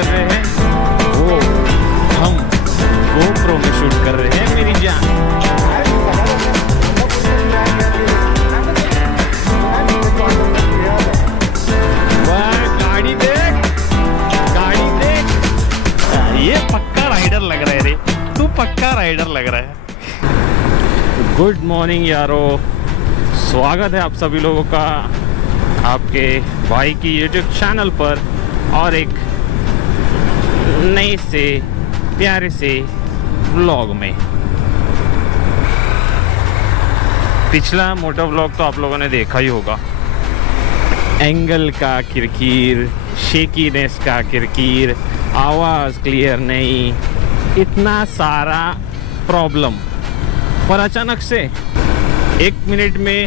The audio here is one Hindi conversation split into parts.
कर रहे हैं वो हम GoPro में शूट कर रहे हैं मेरी जान। गाड़ी देख, गाड़ी देख, ये पक्का राइडर लग रहा है रे, तू पक्का राइडर लग रहा है। गुड मॉर्निंग यारो, स्वागत है आप सभी लोगों का आपके भाई की YouTube चैनल पर और एक नए से प्यारे से व्लॉग में। पिछला मोटर व्लॉग तो आप लोगों ने देखा ही होगा, एंगल का किरकिर, शेकीनेस का किरकिर, आवाज़ क्लियर नहीं, इतना सारा प्रॉब्लम। पर अचानक से 1 मिनट में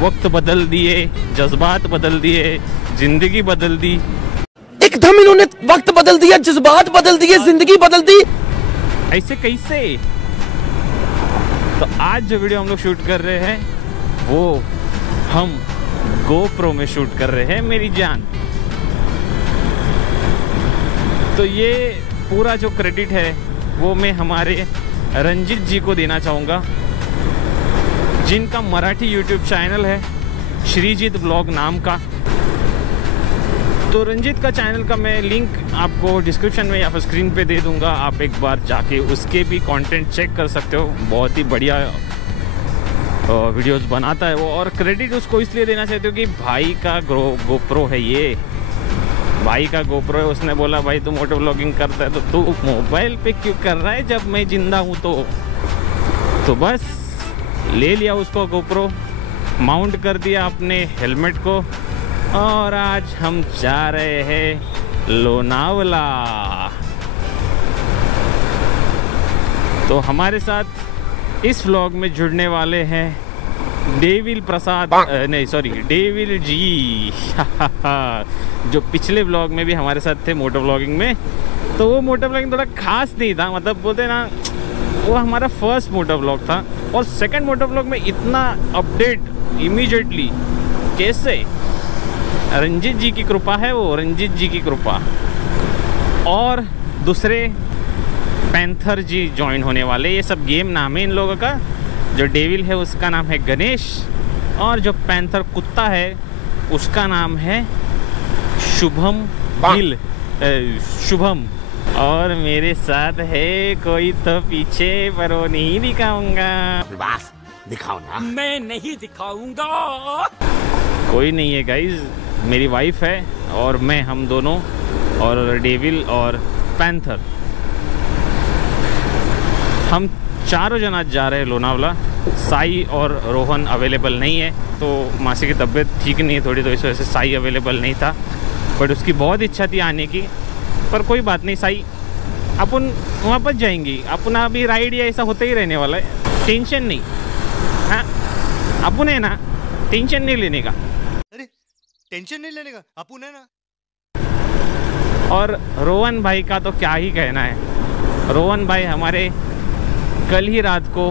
वक्त बदल दिए, जज्बात बदल दिए, जिंदगी बदल दी। एकदम इन्होंने वक्त बदल दिया, जज्बात बदल दिए, जिंदगी बदल दी। ऐसे कैसे? तो आज जो वीडियो हम लोग शूट कर रहे हैं वो हम GoPro में शूट कर रहे हैं मेरी जान। तो ये पूरा जो क्रेडिट है वो मैं हमारे रंजित जी को देना चाहूँगा, जिनका मराठी YouTube चैनल है श्रीजीत ब्लॉग नाम का। तो रंजित का चैनल का मैं लिंक आपको डिस्क्रिप्शन में या फिर स्क्रीन पे दे दूंगा, आप एक बार जाके उसके भी कंटेंट चेक कर सकते हो। बहुत ही बढ़िया वीडियोस बनाता है वो, और क्रेडिट उसको इसलिए देना चाहते हो कि भाई का GoPro है ये, भाई का GoPro है। उसने बोला भाई तू मोटो व्लॉगिंग करता है तो तू मोबाइल पे क्यों कर रहा है जब मैं जिंदा हूँ। तो बस ले लिया उसको GoPro, माउंट कर दिया अपने हेलमेट को, और आज हम जा रहे हैं लोनावला। तो हमारे साथ इस व्लॉग में जुड़ने वाले हैं डेविल प्रसाद, नहीं सॉरी डेविल जी जो पिछले व्लॉग में भी हमारे साथ थे मोटो व्लॉगिंग में। तो वो मोटो व्लॉगिंग थोड़ा खास नहीं था, मतलब बोलते ना वो हमारा फर्स्ट मोटो व्लॉग था, और सेकंड मोटो व्लॉग में इतना अपडेट इमीडिएटली कैसे? रंजित जी की कृपा है वो, रंजित जी की कृपा। और दूसरे पैंथर जी ज्वाइन होने वाले, ये सब गेम नाम है इन लोगों का। जो डेविल है उसका नाम है गणेश, और जो पैंथर कुत्ता है उसका नाम है शुभम गिल, शुभम। और मेरे साथ है कोई तो पीछे, पर वो नहीं दिखाऊंगा। बस दिखाओ ना। मैं नहीं दिखाऊंगा। कोई नहीं है गाइज, मेरी वाइफ है और मैं, हम दोनों, और डेविल और पैंथर, हम चारों जन आज जा रहे हैं लोनावला। साई और रोहन अवेलेबल नहीं है, तो मासी की तबीयत ठीक नहीं है थोड़ी, तो इस वजह से साई अवेलेबल नहीं था। बट उसकी बहुत इच्छा थी आने की, पर कोई बात नहीं साई, अपन वापस जाएंगी। अपना अभी राइड या ऐसा होता ही रहने वाला है, टेंशन नहीं। हाँ अपन है ना, टेंशन नहीं लेने का। अरे टेंशन नहीं लेने का, अपन है ना। और रोहन भाई का तो क्या ही कहना है। रोहन भाई हमारे कल ही रात को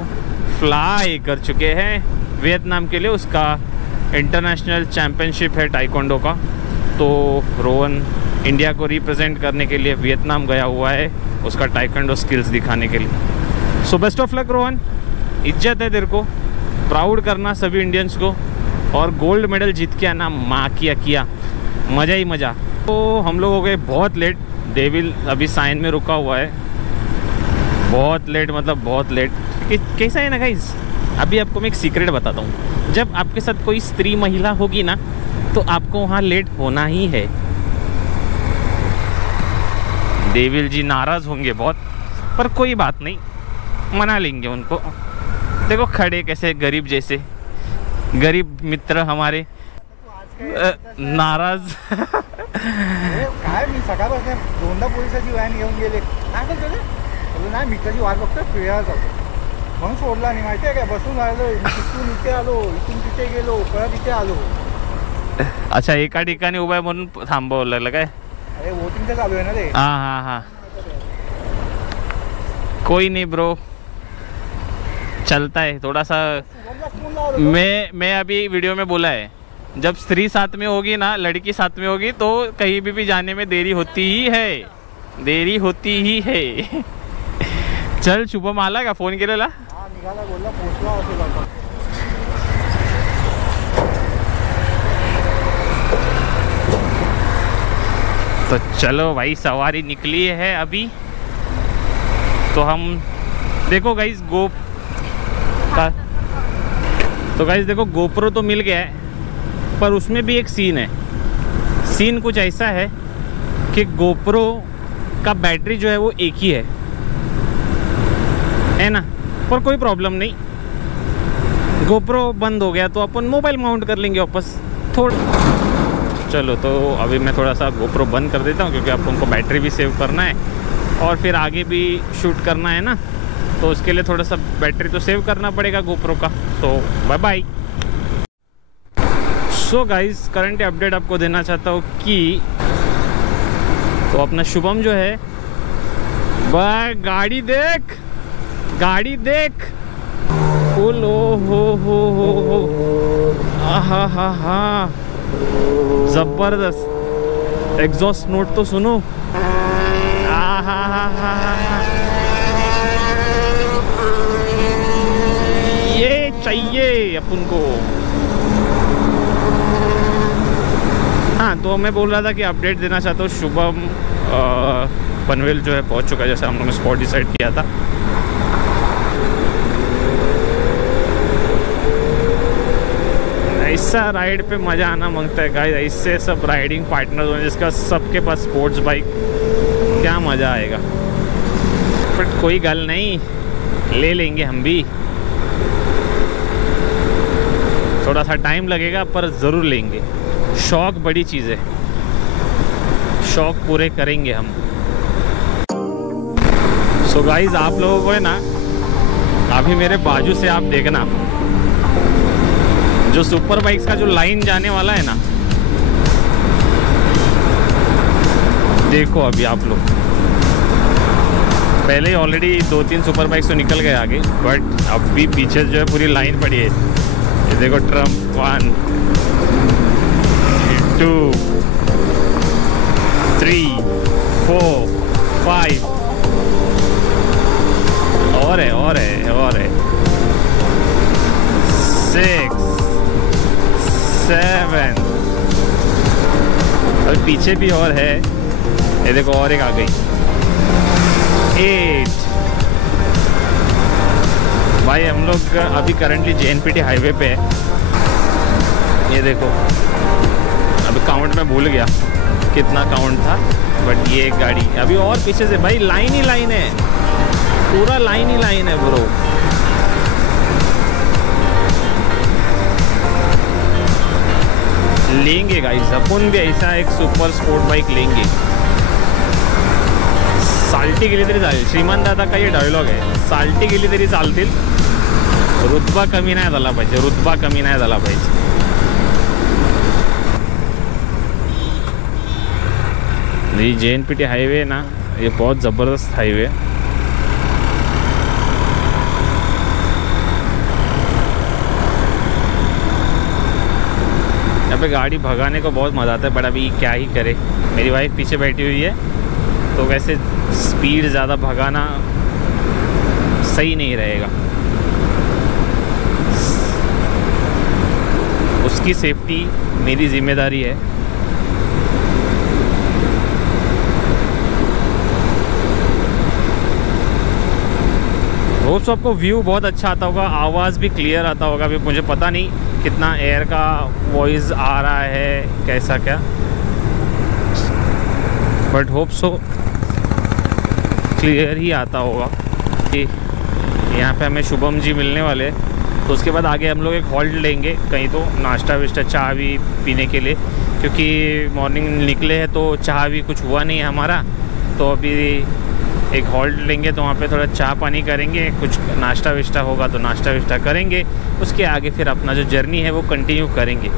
फ्लाई कर चुके हैं वियतनाम के लिए, उसका इंटरनेशनल चैम्पियनशिप है टाइकोंडो का। तो रोहन इंडिया को रिप्रेजेंट करने के लिए वियतनाम गया हुआ है, उसका टाइकोंडो स्किल्स दिखाने के लिए। So best of luck Rohan, इज्जत है तेरे को, प्राउड करना सभी इंडियंस को, और गोल्ड मेडल जीत के आना माँ किया मज़ा ही मज़ा। तो हम लोग हो गए बहुत लेट, डेविल अभी साइन में रुका हुआ है, बहुत लेट, मतलब बहुत लेट। कैसा है ना गाइस, अभी आपको मैं एक सीक्रेट बताता हूँ, जब आपके साथ कोई स्त्री महिला होगी ना तो आपको वहाँ लेट होना ही है। डेविल जी नाराज़ होंगे बहुत, पर कोई बात नहीं, मना लेंगे उनको। देखो खड़े कैसे गरीब जैसे, गरीब मित्र हमारे नाराज। काय मी सकाळपासून दोनदा पोलिसाची व्हॅन घेऊन गेले, काय करतो रे? नाही मित्राची वाट बघतो, फिरायला जातो म्हणून सोडला नाही, माहिती आहे काय? बसून आलो, इथून इथे आलो, इथून तिथे गेलो, परत इथे आलो। अच्छा एका ठिकाणी उभा आहे म्हणून थांबवलं लागलं काय? अरे वोटिंग चालू आहे ना रे। हाँ कोई नहीं ब्रो, चलता है थोड़ा सा। मैं अभी वीडियो में बोला है, जब स्त्री साथ में होगी ना, लड़की साथ में होगी तो कहीं भी जाने में देरी होती ही है। देरी होती ही है। चल शुभम आला का फोन केलेला? हा निघाला, बोलला पोहोचला असेल आता. तो चलो भाई, सवारी निकली है अभी। तो हम देखो गाइस देखो गोप्रो तो मिल गया है, पर उसमें भी एक सीन है। सीन कुछ ऐसा है कि गोप्रो का बैटरी जो है वो एक ही है ना, पर कोई प्रॉब्लम नहीं। गोप्रो बंद हो गया तो अपन मोबाइल माउंट कर लेंगे वापस चलो, तो अभी मैं थोड़ा सा गोप्रो बंद कर देता हूँ, क्योंकि अपन को बैटरी भी सेव करना है और फिर आगे भी शूट करना है ना, तो उसके लिए थोड़ा सा बैटरी तो सेव करना पड़ेगा गोप्रो का। So bye bye. So guys, current update आपको देना चाहता हूँ कि तो अपना शुभम जो है, भाई गाड़ी देख फुल, ओ हो आहा हा जबरदस्त एग्जॉस्ट नोट तो सुनो। आहा हा ये चाहिए अपन को। हाँ, तो मैं बोल रहा था कि अपडेट देना चाहता हूँ। शुभम पनवेल जो है पहुँच चुका है, जैसे हम लोगों ने स्पॉट डिसाइड किया था। ऐसा राइड पे मज़ा आना मांगता है गाइस, ऐसे सब राइडिंग पार्टनर होने जिसका सबके पास स्पोर्ट्स बाइक, क्या मज़ा आएगा। बट कोई गल नहीं, ले लेंगे हम भी। थोड़ा सा टाइम लगेगा पर ज़रूर लेंगे। शौक बड़ी चीज़ है, शौक पूरे करेंगे हम। सो गाइस, आप लोगों को है ना, अभी मेरे बाजू से आप देखना, जो सुपर बाइक्स का जो लाइन जाने वाला है ना, देखो अभी आप लोग। पहले ही ऑलरेडी 2-3 सुपर बाइक्स तो निकल गए आगे, बट अब भी पीछे जो है पूरी लाइन पड़ी है। ये देखो, ट्रम्प 1 2 3 4 5 और है 6 7, और पीछे भी और है। ये देखो, और एक आ गई 8। भाई हम लोग अभी करंटली JNPT हाईवे पे है। ये देखो, अभी काउंट में भूल गया कितना काउंट था, बट ये एक गाड़ी अभी और पीछे से। भाई लाइन ही लाइन है, पूरा लाइन ही लाइन है ब्रो। लेंगे गाइस, अपन भी ऐसा एक सुपर स्पोर्ट बाइक लेंगे। साल्टी गेली तरी चालेल, श्रीमान दादा का ये डायलॉग आहे, साल्टी गेली तरी चालतील, रुतबा कमी नाही झाला पाहिजे, रुतबा कमी नाही झाला पाहिजे। ये JNPT हाईवे है ना, ये बहुत ज़बरदस्त हाईवे है। यहाँ पे गाड़ी भगाने को बहुत मज़ा आता है, बट अभी क्या ही करे। मेरी वाइफ पीछे बैठी हुई है, तो वैसे स्पीड ज़्यादा भगाना सही नहीं रहेगा। उसकी सेफ्टी मेरी जिम्मेदारी है। होप सो आपको व्यू बहुत अच्छा आता होगा, आवाज़ भी क्लियर आता होगा। अभी मुझे पता नहीं कितना एयर का वॉइस आ रहा है, कैसा क्या, बट होप सो क्लियर ही आता होगा। कि यहाँ पे हमें शुभम जी मिलने वाले, तो उसके बाद आगे हम लोग एक हॉल्ट लेंगे कहीं, तो नाश्ता विश्ता चाय भी पीने के लिए, क्योंकि मॉर्निंग निकले हैं तो चाय भी कुछ हुआ नहीं है हमारा। तो अभी एक हॉल्ट लेंगे, तो वहाँ पे थोड़ा चाय पानी करेंगे, कुछ नाश्ता विश्ता होगा तो नाश्ता विश्ता करेंगे, उसके आगे फिर अपना जो जर्नी है वो कंटिन्यू करेंगे।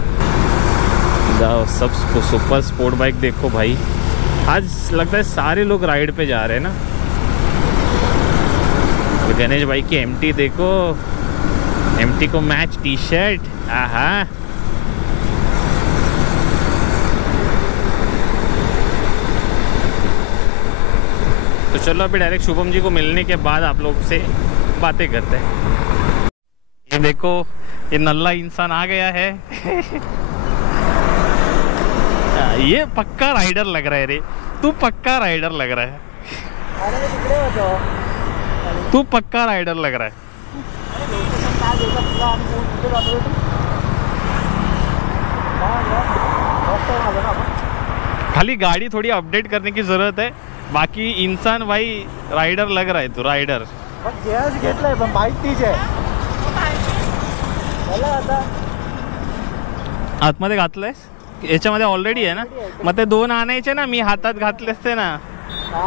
सब सुपर स्पोर्ट बाइक देखो भाई, आज लगता है सारे लोग राइड पे जा रहे हैं ना। तो गणेश भाई की MT देखो, MT को मैच टी-शर्ट, आहा। तो चलो अभी डायरेक्ट शुभम जी को मिलने के बाद आप लोग से बातें करते हैं। ये देखो ये नल्ला इंसान आ गया है। ये पक्का राइडर लग रहा है रे, तू पक्का राइडर लग रहा है, तू पक्का राइडर लग रहा है। खाली गाड़ी थोड़ी अपडेट करने की जरूरत है, बाकी इंसान भाई राइडर लग रहा है, तू राइडर। घेतलाय पण बाईक तीच आहे। आतमध्ये घातलंयस, याच्यामध्ये ऑलरेडी आहे ना, मग ते 2 आणायचे ना, मी हातात घातले असते ना,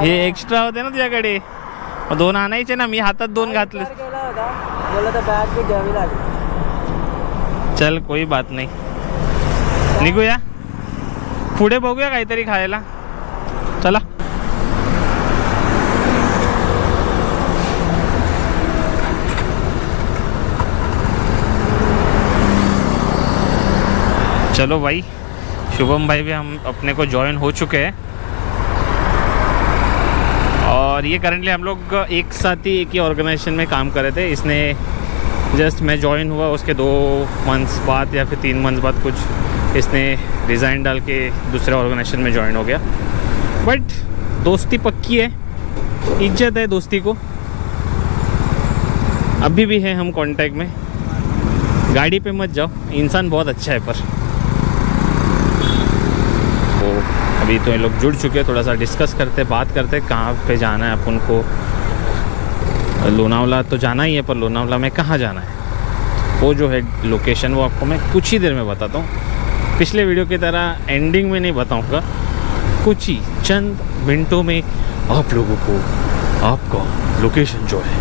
हे एक्स्ट्रा होते ना तुझ्याकडे, मग 2 आणायचे ना, मी हातात 2 घातले। चल कोई बात नाही, निघूया पुढे, बघूया काहीतरी खायला, चला। चलो भाई, शुभम भाई भी हम अपने को ज्वाइन हो चुके हैं, और ये करंटली हम लोग एक साथ ही एक ही ऑर्गेनाइजेशन में काम कर रहे थे। इसने जस्ट मैं ज्वाइन हुआ उसके 2 मंथ्स बाद या फिर 3 मंथ्स बाद कुछ इसने रिज़ाइन डाल के दूसरे ऑर्गेनाइजेशन में ज्वाइन हो गया। बट दोस्ती पक्की है, इज्जत है दोस्ती को, अभी भी है हम कांटेक्ट में। गाड़ी पे मत जाओ, इंसान बहुत अच्छा है, पर तो अभी तो ये लोग जुड़ चुके हैं, थोड़ा सा डिस्कस करते, बात करते कहाँ पे जाना है अपन को। लोनावला तो जाना ही है, पर लोनावला में कहाँ जाना है वो जो है लोकेशन, वो आपको मैं कुछ ही देर में बताता हूँ। पिछले वीडियो की तरह एंडिंग में नहीं बताऊँगा, कुछ ही चंद मिनटों में आप लोगों को आपका लोकेशन जो है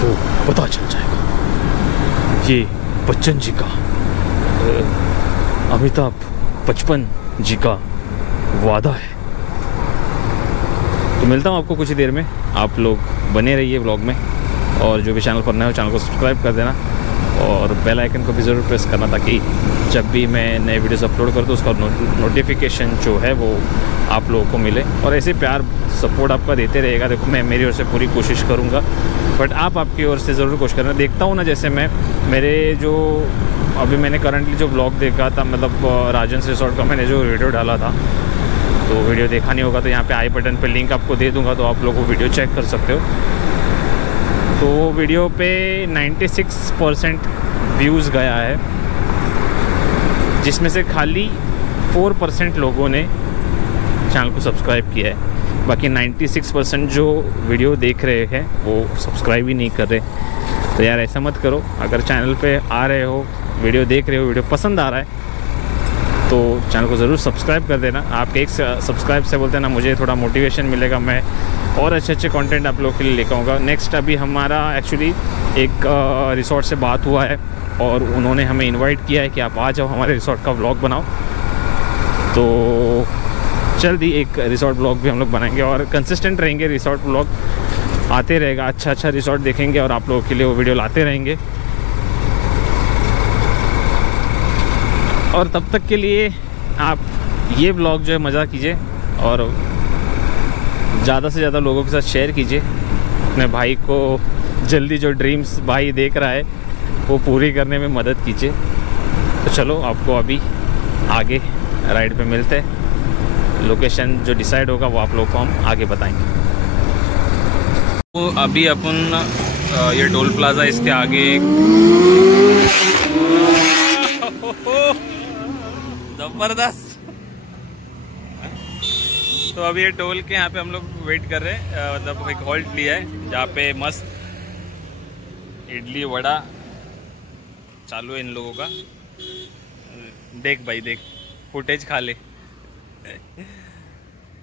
वो पता चल जाएगा। ये बच्चन जी का, अमिताभ बच्चन जी का वादा है। तो मिलता हूँ आपको कुछ ही देर में, आप लोग बने रहिए व्लॉग में, और जो भी चैनल पर नए हो चैनल को सब्सक्राइब कर देना, और बेल आइकन को भी ज़रूर प्रेस करना, ताकि जब भी मैं नए वीडियोस अपलोड कर दूँ उसका नोटिफिकेशन जो है वो आप लोगों को मिले। और ऐसे प्यार सपोर्ट आपका देते रहेगा। देखो मैं मेरी ओर से पूरी कोशिश करूँगा, बट आप आपकी ओर से ज़रूर कोशिश करना। देखता हूँ ना, जैसे मैं मेरे जो अभी मैंने करंटली जो ब्लॉग देखा था, मतलब राजंस रिसोर्ट का मैंने जो वीडियो डाला था, तो वीडियो देखा नहीं होगा तो यहाँ पे आई बटन पे लिंक आपको दे दूँगा, तो आप लोग वो वीडियो चेक कर सकते हो। तो वीडियो पे 96% व्यूज़ गया है, जिसमें से खाली 4% लोगों ने चैनल को सब्सक्राइब किया है। बाकी 96% जो वीडियो देख रहे हैं वो सब्सक्राइब ही नहीं कर रहे। तो यार ऐसा मत करो, अगर चैनल पे आ रहे हो, वीडियो देख रहे हो, वीडियो पसंद आ रहा है, तो चैनल को ज़रूर सब्सक्राइब कर देना। आपके एक सब्सक्राइब से बोलते हैं ना, मुझे थोड़ा मोटिवेशन मिलेगा, मैं और अच्छे कंटेंट आप लोगों के लिए लेकर आऊँगा। नेक्स्ट अभी हमारा एक्चुअली एक रिसोर्ट से बात हुआ है, और उन्होंने हमें इनवाइट किया है कि आप आ जाओ हमारे रिसोर्ट का व्लॉग बनाओ। तो जल्दी एक रिसोर्ट व्लॉग भी हम लोग बनाएंगे, और कंसिस्टेंट रहेंगे, रिसोर्ट व्लॉग आते रहेगा, अच्छा रिसोर्ट देखेंगे और आप लोगों के लिए वो वीडियो लाते रहेंगे। और तब तक के लिए आप ये व्लॉग जो है मज़ा कीजिए, और ज़्यादा से ज़्यादा लोगों के साथ शेयर कीजिए। अपने भाई को जल्दी जो ड्रीम्स भाई देख रहा है वो पूरी करने में मदद कीजिए। तो चलो आपको अभी आगे राइड पे मिलते हैं, लोकेशन जो डिसाइड होगा वो आप लोगों को हम आगे बताएंगे। तो अभी अपन ये टोल प्लाज़ा, इसके आगे ज़बरदस्त। तो अभी ये टोल के यहाँ पे हम लोग वेट कर रहे हैं, मतलब एक हॉल्ट लिया है जहाँ पे मस्त इडली वड़ा चालू है इन लोगों का। देख भाई देख, फुटेज खा ले।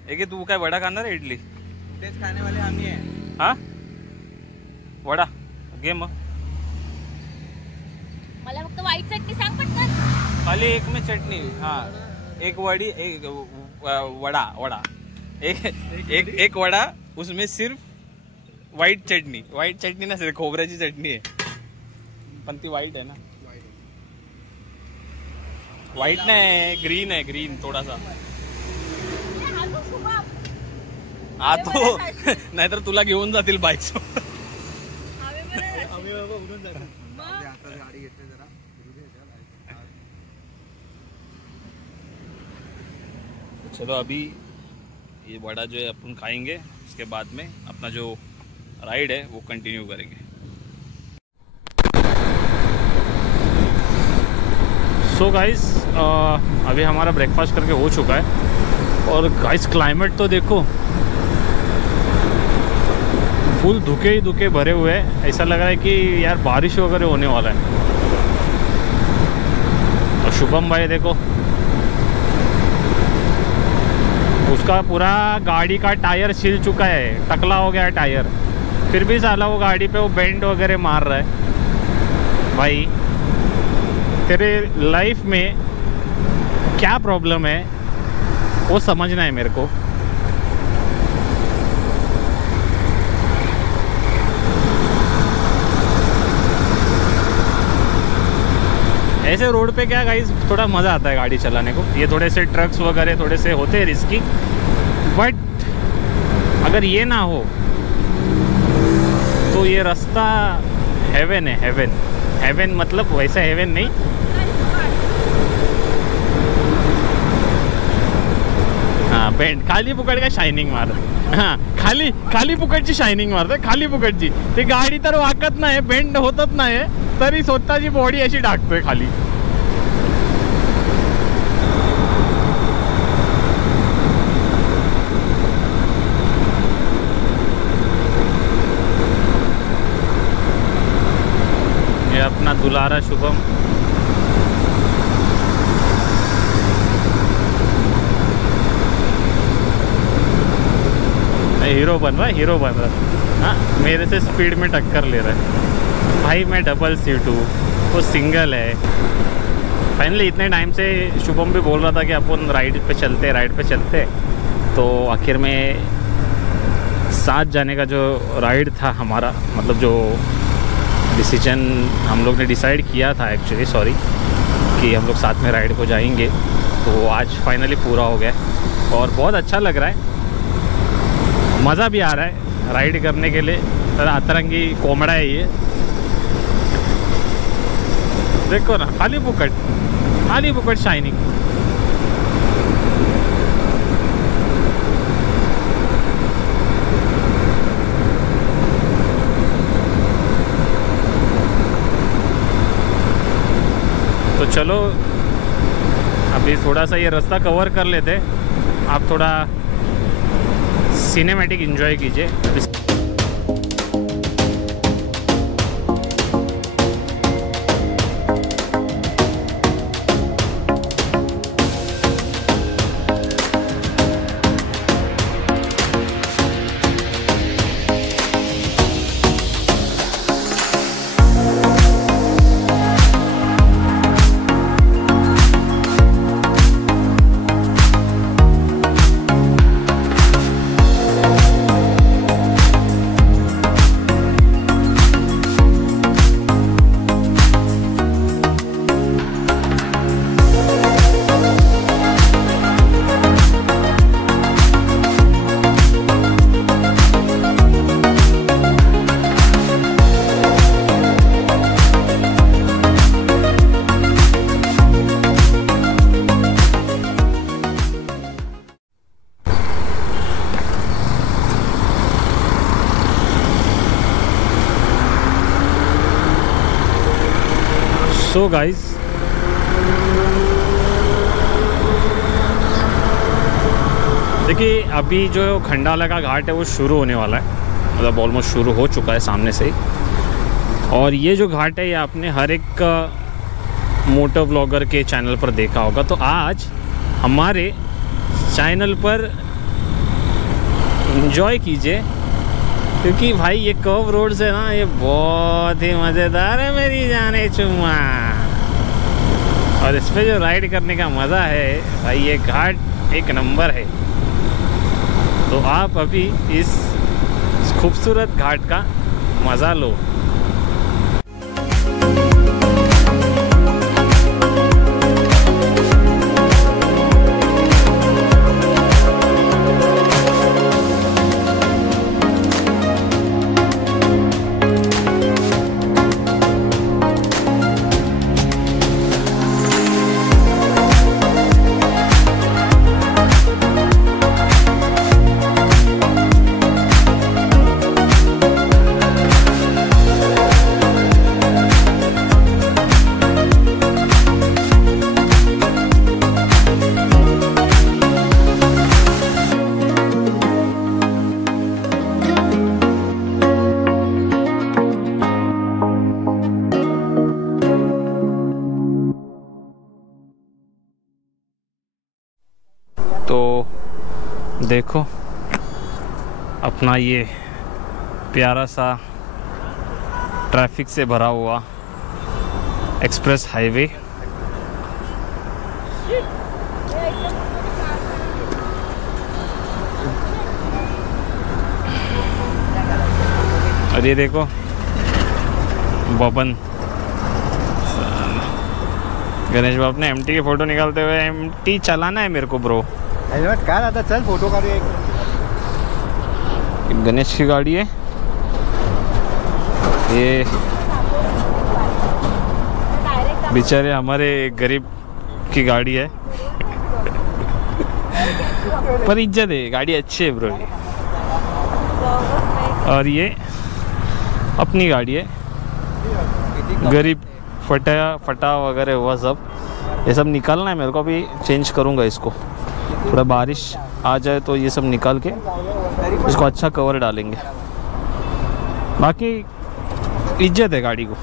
एक तू काय वडा खाणार है इडली? फुटेज खाने वाले हम ही हैं। हाँ वडा घे मग। मला फक्त व्हाईट चटणी सांग पटकन। खाली एक में चटनी, हाँ एक वड़ी, एक वड़ा वड़ा एक वड़ा, उसमें सिर्फ व्हाइट चटनी ना, सिर्फ खोबऱ्याची चटनी है, पण ती व्हाइट है ना, व्हाइट नहीं है, ग्रीन है, ग्रीन थोड़ा सा। तो नाहीतर तुला घेऊन जातील बाईक. चलो अभी ये वड़ा जो है अपन खाएंगे, उसके बाद में अपना जो राइड है वो कंटिन्यू करेंगे. सो गाइस अभी हमारा ब्रेकफास्ट करके हो चुका है और गाइस क्लाइमेट तो देखो फुल धुके ही धुके भरे हुए हैं. ऐसा लग रहा है कि यार बारिश वगैरह होने वाला है. और शुभम भाई देखो उसका पूरा गाड़ी का टायर छिल चुका है, टकला हो गया है टायर, फिर भी साला वो गाड़ी पे वो बेंड वगैरह मार रहा है. भाई तेरे लाइफ में क्या प्रॉब्लम है वो समझना है मेरे को. ऐसे रोड पे क्या गाइस थोड़ा मज़ा आता है गाड़ी चलाने को. ये थोड़े से ट्रक्स वगैरह थोड़े से होते हैं रिस्की, बट अगर ये ना हो तो ये रास्ता हेवन है. हेवन हेवन मतलब वैसा हेवन नहीं. हाँ बेंड खाली फुकट का शायनिंग मार. हां खाली फुकटची शायनिंग मारते. खाली फुकटची ती गाडी तर वाकत नाही, बेंड होतच नाही, तरी स्वतःची बॉडी अशी टाकतोय खाली. ये अपना दुलारा शुभम. हीरो बन रहा है, हीरो बन रहा है. हाँ मेरे से स्पीड में टक्कर ले रहा है. भाई मैं डबल सीट हूँ, वो सिंगल है. फाइनली इतने टाइम से शुभम भी बोल रहा था कि अपन राइड पे चलते. तो आखिर में साथ जाने का जो राइड था हमारा, मतलब जो डिसीजन हम लोग ने डिसाइड किया था एक्चुअली, सॉरी, कि हम लोग साथ में राइड को जाएंगे, तो वो आज फाइनली पूरा हो गया और बहुत अच्छा लग रहा है. मज़ा भी आ रहा है राइड करने के लिए. अतरंगी कोमड़ा है ये, देखो ना, खाली फुकट शाइनिंग. तो चलो अभी थोड़ा सा ये रास्ता कवर कर लेते. आप थोड़ा सिनेमैटिक एंजॉय कीजिए. सो गाइस देखिए अभी जो खंडाला का घाट है वो शुरू होने वाला है, मतलब ऑलमोस्ट शुरू हो चुका है सामने से ही. और ये जो घाट है ये आपने हर एक मोटर व्लॉगर के चैनल पर देखा होगा. तो आज हमारे चैनल पर एंजॉय कीजिए, क्योंकि भाई ये कर्व रोड से ना ये बहुत ही मज़ेदार है मेरी जाने चुम्मा. और इस पे जो राइड करने का मज़ा है भाई, ये घाट एक नंबर है. तो आप अभी इस खूबसूरत घाट का मज़ा लो. देखो अपना ये प्यारा सा ट्रैफिक से भरा हुआ एक्सप्रेस हाईवे। और ये देखो बबन गणेश बाप ने एमटी की फोटो निकालते हुए। एमटी चलाना है मेरे को ब्रो। हेलमेट कहाँ आता, चल फोटो काढू एक। गणेश की गाड़ी है ये, बेचारे हमारे गरीब की गाड़ी है पर इज्जत है, गाड़ी अच्छी है ब्रो। और ये अपनी गाड़ी है, गरीब फटा वगैरह हुआ सब, ये सब निकालना है मेरे को। अभी चेंज करूँगा इसको, थोड़ा बारिश आ जाए तो ये सब निकाल के इसको अच्छा कवर डालेंगे। बाकी इज्जत है गाड़ी को।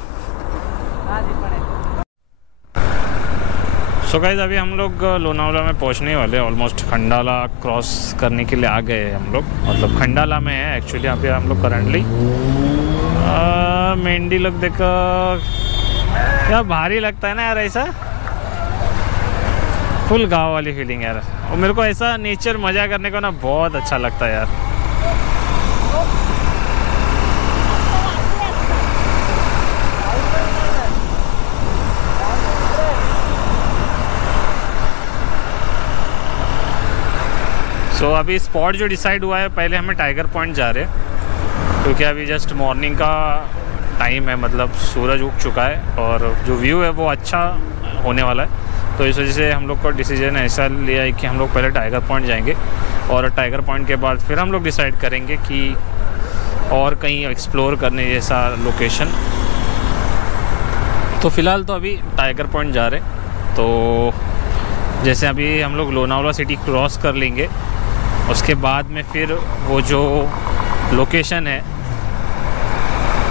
सो गाइस अभी हम लोग लोनावला में पहुंचने वाले हैं। ऑलमोस्ट खंडाला क्रॉस करने के लिए आ गए हैं हम लोग, मतलब खंडाला में है एक्चुअली यहाँ पे हम लोग करंटली। मेंढी लोग देखो क्या भारी लगता है ना यार, ऐसा फुल गांव वाली फीलिंग यार। और मेरे को ऐसा नेचर मजा करने को ना बहुत अच्छा लगता है यार। सो अभी स्पॉट जो डिसाइड हुआ है, पहले हमें टाइगर पॉइंट जा रहे हैं क्योंकि अभी जस्ट मॉर्निंग का टाइम है, मतलब सूरज उग चुका है और जो व्यू है वो अच्छा होने वाला है। तो इस वजह से हम लोग का डिसीजन ऐसा लिया है कि हम लोग पहले टाइगर पॉइंट जाएंगे और टाइगर पॉइंट के बाद फिर हम लोग डिसाइड करेंगे कि और कहीं एक्सप्लोर करने जैसा लोकेशन। तो फ़िलहाल तो अभी टाइगर पॉइंट जा रहे। तो जैसे अभी हम लोग लोनावला सिटी क्रॉस कर लेंगे, उसके बाद में फिर वो जो लोकेशन है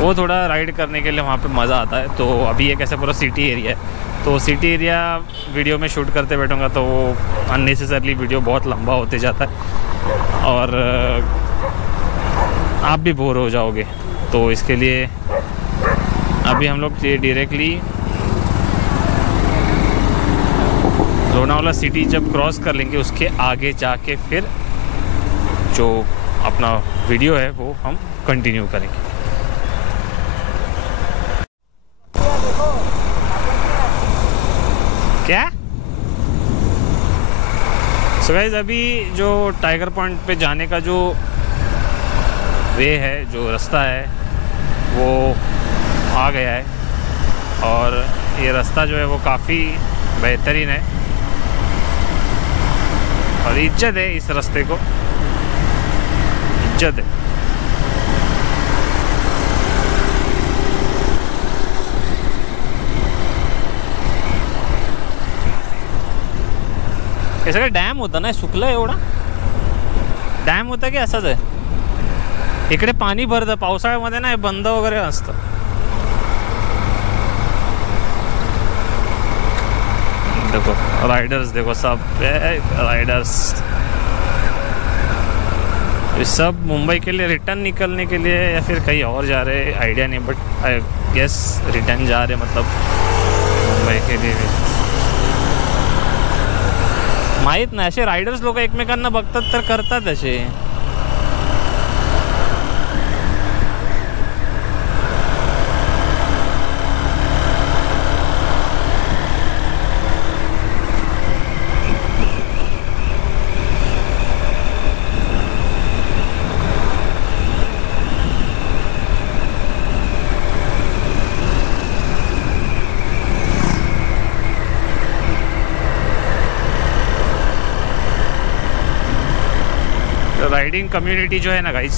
वो थोड़ा राइड करने के लिए वहाँ पे मज़ा आता है। तो अभी एक ऐसा पूरा सिटी एरिया है, तो सिटी एरिया वीडियो में शूट करते बैठूँगा तो वो अननेसेसरली वीडियो बहुत लंबा होते जाता है और आप भी बोर हो जाओगे। तो इसके लिए अभी हम लोग डायरेक्टली लोनावला सिटी जब क्रॉस कर लेंगे उसके आगे जाके फिर जो अपना वीडियो है वो हम कंटिन्यू करेंगे। क्या सो गाइस अभी जो टाइगर पॉइंट पे जाने का जो वे है, जो रास्ता है वो आ गया है और ये रास्ता जो है वो काफ़ी बेहतरीन है और इज्जत है इस रास्ते को, इज्जत है। ऐसा काय डॅम होता ना, सुकलं एवढा डॅम होता की असाच आहे? इकडे पाणी भरतं पावसाळ्यामध्ये ना, बंद वगैरे असतं। देखो राइडर्स, देखो सब राइडर्स सब मुंबई के लिए रिटर्न निकलने के लिए या फिर कहीं और जा रहे, आइडिया नहीं, बट आई गेस रिटर्न जा रहे, मतलब मुंबई के लिए भी माहीत नाही। असे रायडर्स लोक एकमेकांना बघतात तर करतात असे। राइडिंग कम्युनिटी जो है ना गाइस,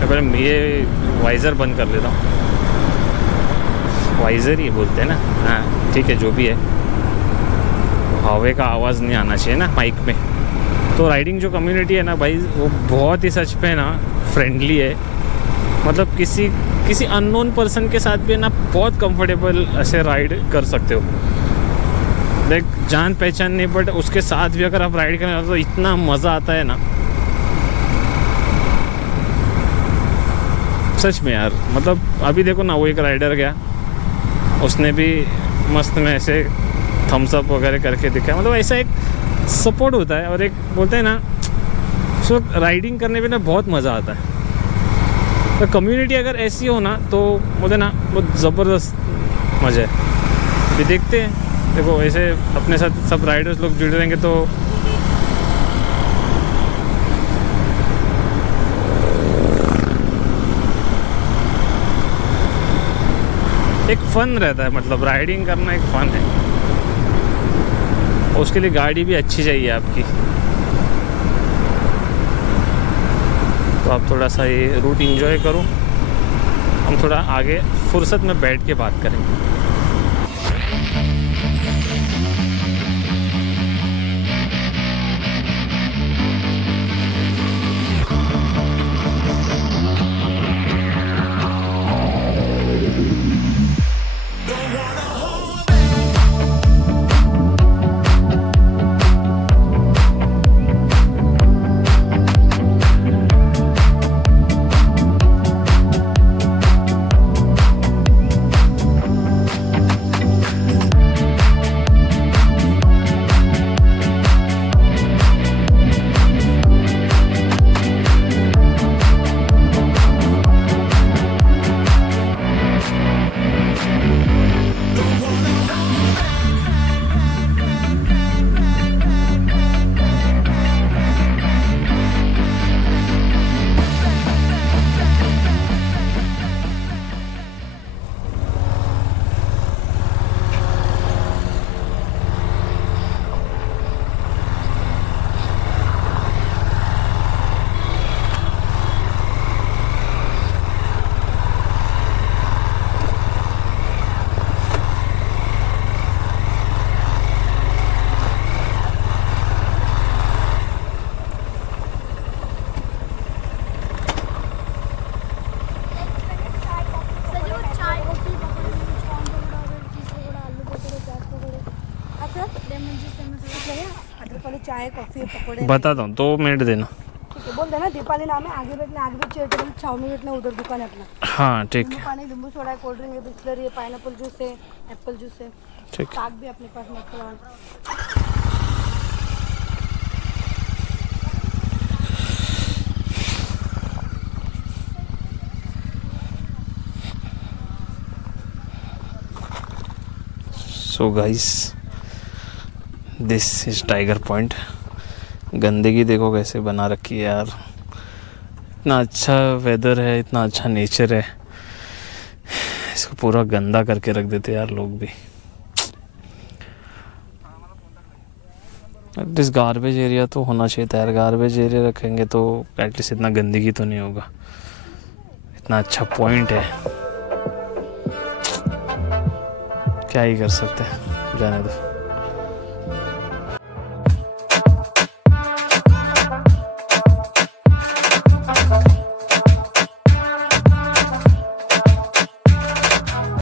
पहले ये वाइज़र बंद कर लेता हूँ, वाइज़र ही बोलते हैं ना, हाँ ठीक है जो भी है, हवा का आवाज़ नहीं आना चाहिए ना माइक में। तो राइडिंग जो कम्युनिटी है ना भाई, वो बहुत ही सच पे ना फ्रेंडली है, मतलब किसी अननोन पर्सन के साथ भी ना बहुत कंफर्टेबल ऐसे राइड कर सकते हो। देख जान पहचान नहीं, बट उसके साथ भी अगर आप राइड करें तो इतना मज़ा आता है ना, सच में यार, मतलब अभी देखो ना, वो एक राइडर गया, उसने भी मस्त में ऐसे थम्स अप वगैरह करके दिखाया। मतलब ऐसा एक सपोर्ट होता है, और एक बोलते हैं ना, उस वक्त राइडिंग करने में ना बहुत मज़ा आता है। तो कम्युनिटी अगर ऐसी हो ना तो बोलते ना बहुत ज़बरदस्त मज़ा है। भी देखते हैं, देखो ऐसे अपने साथ सब राइडर्स लोग जुड़े रहेंगे तो एक फ़न रहता है। मतलब राइडिंग करना एक फ़न है, और उसके लिए गाड़ी भी अच्छी चाहिए आपकी। तो आप थोड़ा सा ये रूट एंजॉय करो, हम थोड़ा आगे फुर्सत में बैठ के बात करेंगे। चाय कॉफी पकौड़े बताता हूँ, 2 मिनट देना। ठीक है, बोल देना दीपाली नाम है, आगे बैठना, आगे बैठ चेयर टेबल छाव में बैठना, उधर दुकान है अपना। हाँ ठीक नींबू है, पानी, नींबू सोडा, कोल्ड ड्रिंक है, बिस्लरी है, पाइनएप्पल जूस है, एप्पल जूस है, ठीक है। साग भी अपने पास मसाला। So guys, this is Tiger Point. गंदगी देखो कैसे बना रखी है यार। इतना अच्छा वेदर है, इतना अच्छा नेचर है, इसको पूरा गंदा करके रख देते यार लोग भी। एटलीस्ट गार्बेज एरिया तो होना चाहिए था यार। गार्बेज एरिया रखेंगे तो एटलीस्ट इतना गंदगी तो नहीं होगा। इतना अच्छा पॉइंट है, क्या ही कर सकते हैं, जाने दो।